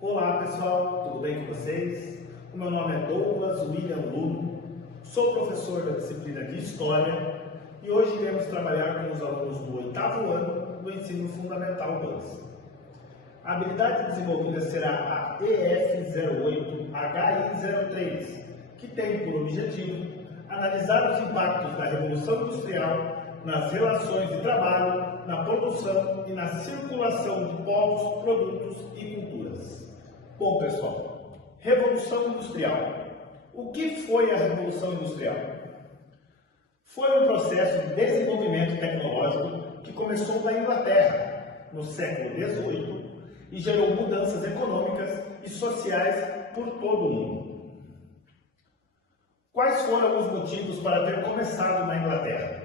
Olá pessoal, tudo bem com vocês? O meu nome é Douglas William Luno, sou professor da disciplina de História e hoje iremos trabalhar com os alunos do 8º ano do Ensino Fundamental 2. A habilidade desenvolvida será a EF08-HI03, que tem por objetivo analisar os impactos da Revolução Industrial nas relações de trabalho, na produção e na circulação de povos, produtos e culturas. Bom, pessoal, Revolução Industrial. O que foi a Revolução Industrial? Foi um processo de desenvolvimento tecnológico que começou na Inglaterra, no século XVIII, e gerou mudanças econômicas e sociais por todo o mundo. Quais foram os motivos para ter começado na Inglaterra?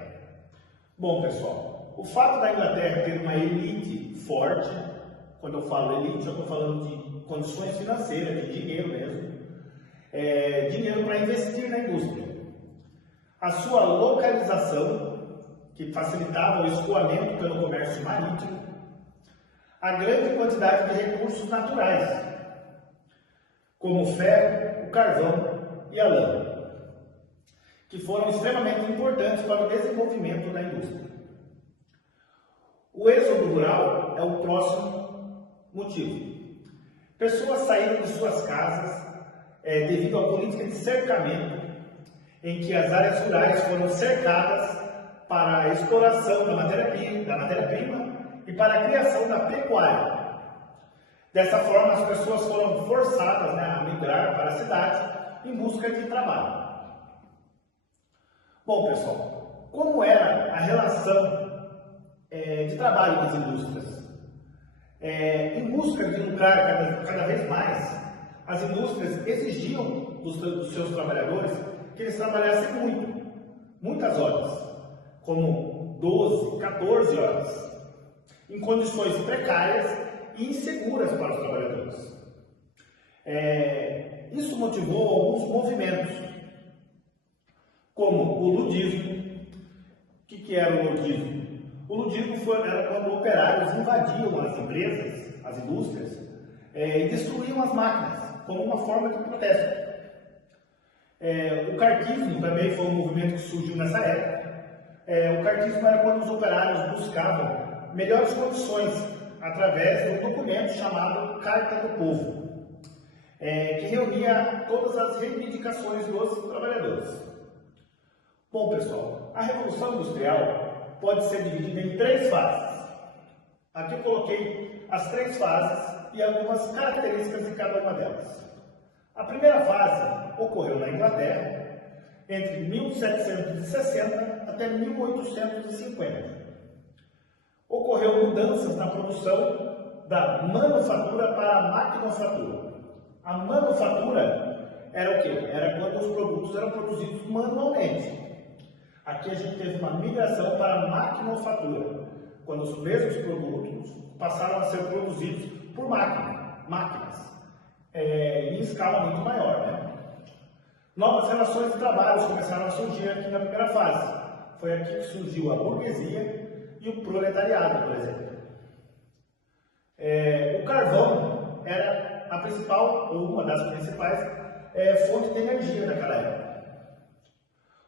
Bom, pessoal, o fato da Inglaterra ter uma elite forte, quando eu falo elite, eu estou falando de condições financeiras, de dinheiro mesmo, dinheiro para investir na indústria. A sua localização, que facilitava o escoamento pelo comércio marítimo, a grande quantidade de recursos naturais, como o ferro, o carvão e a lã, que foram extremamente importantes para o desenvolvimento da indústria. O êxodo rural é o próximo motivo. Pessoas saíram de suas casas devido à política de cercamento, em que as áreas rurais foram cercadas para a exploração da matéria-prima e para a criação da pecuária. Dessa forma, as pessoas foram forçadas a migrar para a cidade em busca de trabalho. Bom, pessoal, como era a relação de trabalho das indústrias? Em busca de lucrar cada vez mais, as indústrias exigiam dos seus trabalhadores que eles trabalhassem muitas horas, como 12, 14 horas, em condições precárias e inseguras para os trabalhadores. Isso motivou alguns movimentos, como o ludismo. O que era o ludismo? O ludismo era quando operários invadiam as empresas, as indústrias, e destruíam as máquinas, como uma forma de protesto. O cartismo também foi um movimento que surgiu nessa época. O cartismo era quando os operários buscavam melhores condições através de um documento chamado Carta do Povo, que reunia todas as reivindicações dos trabalhadores. Bom, pessoal, a Revolução Industrial pode ser dividida em 3 fases. Aqui eu coloquei as 3 fases e algumas características de cada uma delas. A primeira fase ocorreu na Inglaterra entre 1760 até 1850. Ocorreu mudanças na produção da manufatura para a maquinofatura. A manufatura era o quê? Era quando os produtos eram produzidos manualmente. Aqui a gente teve uma migração para a maquinofatura, quando os mesmos produtos passaram a ser produzidos por máquinas, em escala muito maior. Novas relações de trabalho começaram a surgir aqui na primeira fase. Foi aqui que surgiu a burguesia e o proletariado, por exemplo. O carvão era a principal, ou uma das principais, fontes de energia daquela época.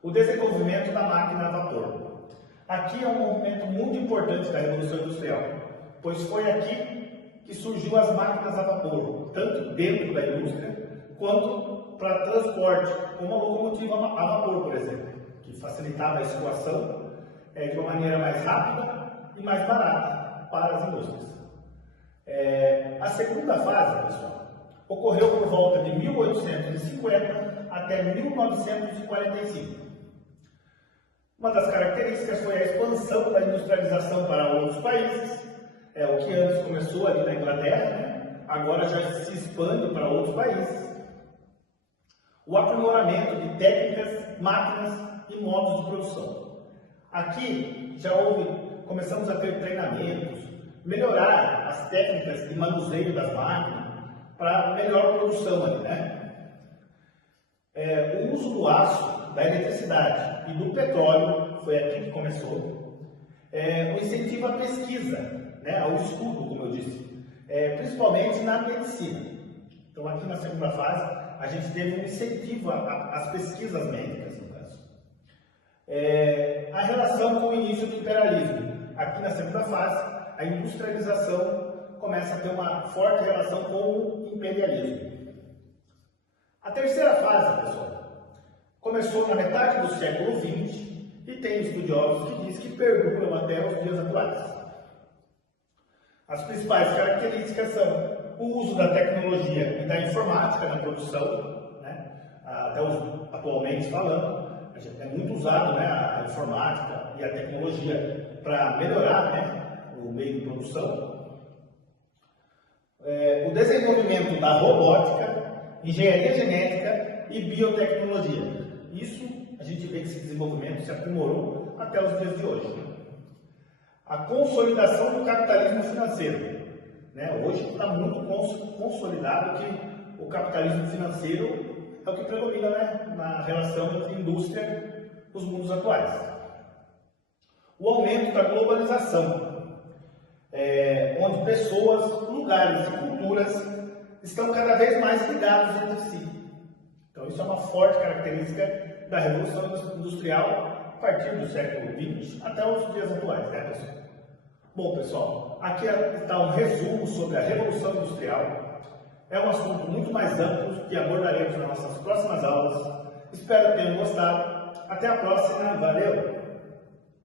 O desenvolvimento da máquina a vapor. Aqui é um movimento muito importante da Revolução Industrial, pois foi aqui que surgiu as máquinas a vapor, tanto dentro da indústria, quanto para transporte, como a locomotiva a vapor, por exemplo, que facilitava a escoação de uma maneira mais rápida e mais barata para as indústrias. A segunda fase, pessoal, ocorreu por volta de 1850 até 1945. Uma das características foi a expansão da industrialização para outros países. O que antes começou ali na Inglaterra, agora já se expande para outros países. O aprimoramento de técnicas, máquinas e modos de produção. Aqui começamos a ter treinamentos, melhorar as técnicas de manuseio das máquinas para melhor produção ali, O uso do aço, da eletricidade e do petróleo, foi aqui que começou. O incentivo à pesquisa, ao estudo, como eu disse, principalmente na medicina. Então, aqui na segunda fase, a gente teve um incentivo às pesquisas médicas, no caso. A relação com o início do imperialismo. Aqui na segunda fase, a industrialização começa a ter uma forte relação com o imperialismo. A terceira fase, pessoal, começou na metade do século XX e tem estudiosos que dizem que perduram até os dias atuais. As principais características são o uso da tecnologia e da informática na produção, né? Até atualmente falando, é muito usado, né, a informática e a tecnologia para melhorar, né, o meio de produção. O desenvolvimento da robótica, engenharia genética e biotecnologia. Isso a gente vê que esse desenvolvimento se aprimorou até os dias de hoje. A consolidação do capitalismo financeiro. Hoje está muito consolidado que o capitalismo financeiro é o que predomina, né, na relação entre indústria dos mundos atuais. O aumento da globalização, onde pessoas, lugares e culturas estão cada vez mais ligados entre si. Então isso é uma forte característica da Revolução Industrial a partir do século XX até os dias atuais, né, pessoal? Bom, pessoal, aqui está um resumo sobre a Revolução Industrial. É um assunto muito mais amplo que abordaremos nas nossas próximas aulas. Espero que tenham gostado. Até a próxima. Valeu!